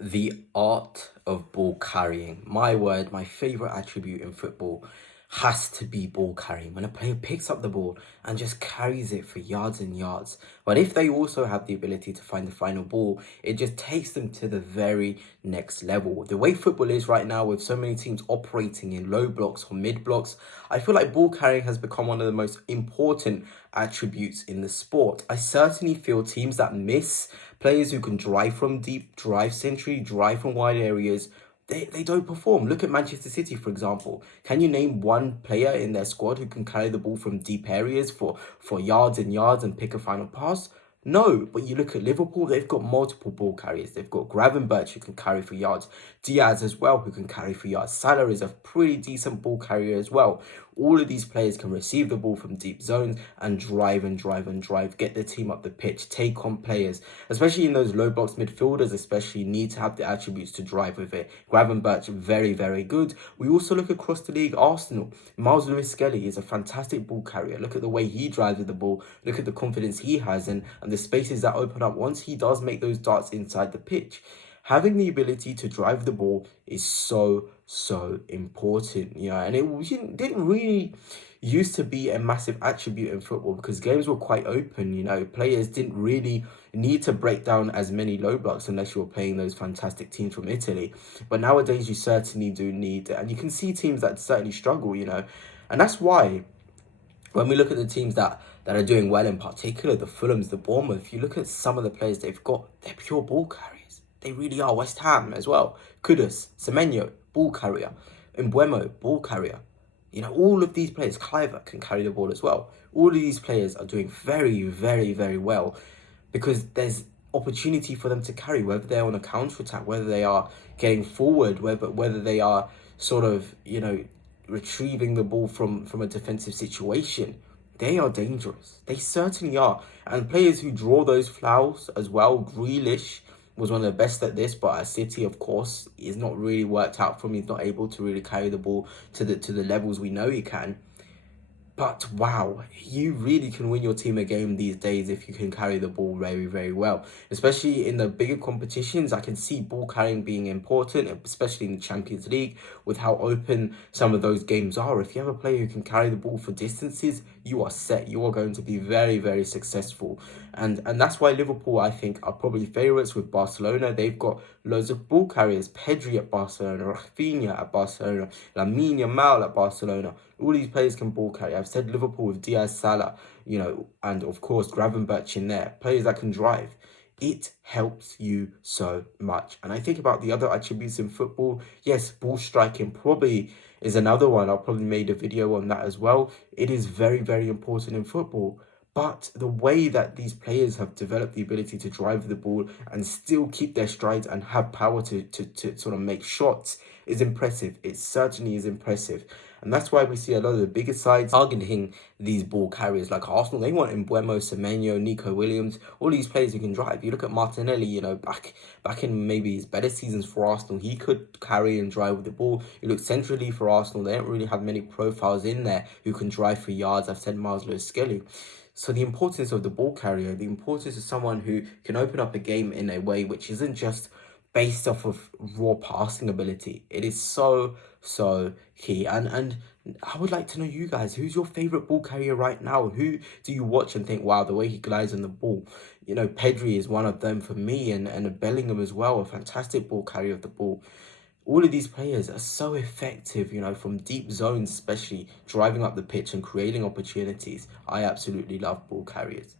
The art of ball carrying. My word, my favorite attribute in football has to be ball carrying. When a player picks up the ball and just carries it for yards and yards. But if they also have the ability to find the final ball, it just takes them to the very next level. The way football is right now, with so many teams operating in low blocks or mid blocks, I feel like ball carrying has become one of the most important attributes in the sport. I certainly feel teams that miss players who can drive from deep, drive centrally, drive from wide areas, they don't perform. Look at Manchester City, for example. Can you name one player in their squad who can carry the ball from deep areas for yards and yards and pick a final pass? No, but you look at Liverpool, they've got multiple ball carriers. They've got Gravenberch who can carry for yards, Diaz as well who can carry for yards. Salah is a pretty decent ball carrier as well. All of these players can receive the ball from deep zones and drive and drive and drive, get the team up the pitch, take on players, especially in those low blocks. Midfielders especially need to have the attributes to drive with it. Gravenberch, very, very good. We also look across the league, Arsenal. Miles Lewis-Skelly is a fantastic ball carrier. Look at the way he drives with the ball. Look at the confidence he has and the spaces that open up once he does make those darts inside the pitch. Having the ability to drive the ball is so important, and it didn't really used to be a massive attribute in football because games were quite open. Players didn't really need to break down as many low blocks unless you were playing those fantastic teams from Italy. But nowadays you certainly do need it, and you can see teams that certainly struggle, and that's why when we look at the teams that are doing well, in particular the Fulhams, the Bournemouth, you look at some of the players they've got, they're pure ball carriers. They really are. West Ham as well. Kudus, Semenyo, ball carrier. Mbuemo, ball carrier. All of these players, Cliver can carry the ball as well. All of these players are doing very, very, very well because there's opportunity for them to carry, whether they're on a counter-attack, whether they are getting forward, whether they are sort of, retrieving the ball from a defensive situation. They are dangerous. They certainly are. And players who draw those fouls as well, Grealish was one of the best at this, but at City, of course, is not really worked out for him. He's not able to really carry the ball to the levels we know he can. But wow, you really can win your team a game these days if you can carry the ball very, very well. Especially in the bigger competitions, I can see ball carrying being important, especially in the Champions League, with how open some of those games are. If you have a player who can carry the ball for distances, you are set. You are going to be very, very successful. And that's why Liverpool, I think, are probably favourites with Barcelona. They've got loads of ball carriers. Pedri at Barcelona, Rafinha at Barcelona, Lamine Yamal at Barcelona. All these players can ball carry. I've said Liverpool with Diaz, Salah, and of course Gravenberch in there. Players that can drive. It helps you so much. And I think about the other attributes in football. Yes, ball striking probably is another one. I'll probably made a video on that as well. It is very, very important in football. But the way that these players have developed the ability to drive the ball and still keep their strides and have power to sort of make shots is impressive. It certainly is impressive. And that's why we see a lot of the bigger sides targeting these ball carriers like Arsenal. They want Mbuemo, Semenyo, Nico Williams, all these players who can drive. You look at Martinelli, back in maybe his better seasons for Arsenal, he could carry and drive with the ball. You look centrally for Arsenal, they don't really have many profiles in there who can drive for yards. I've said Miles Lewis-Skelly. So the importance of the ball carrier, the importance of someone who can open up a game in a way which isn't just based off of raw passing ability. It is so key. And I would like to know you guys, who's your favorite ball carrier right now? Who do you watch and think, wow, the way he glides on the ball? Pedri is one of them for me, and Bellingham as well, a fantastic ball carrier of the ball. All of these players are so effective, from deep zones, especially driving up the pitch and creating opportunities. I absolutely love ball carriers.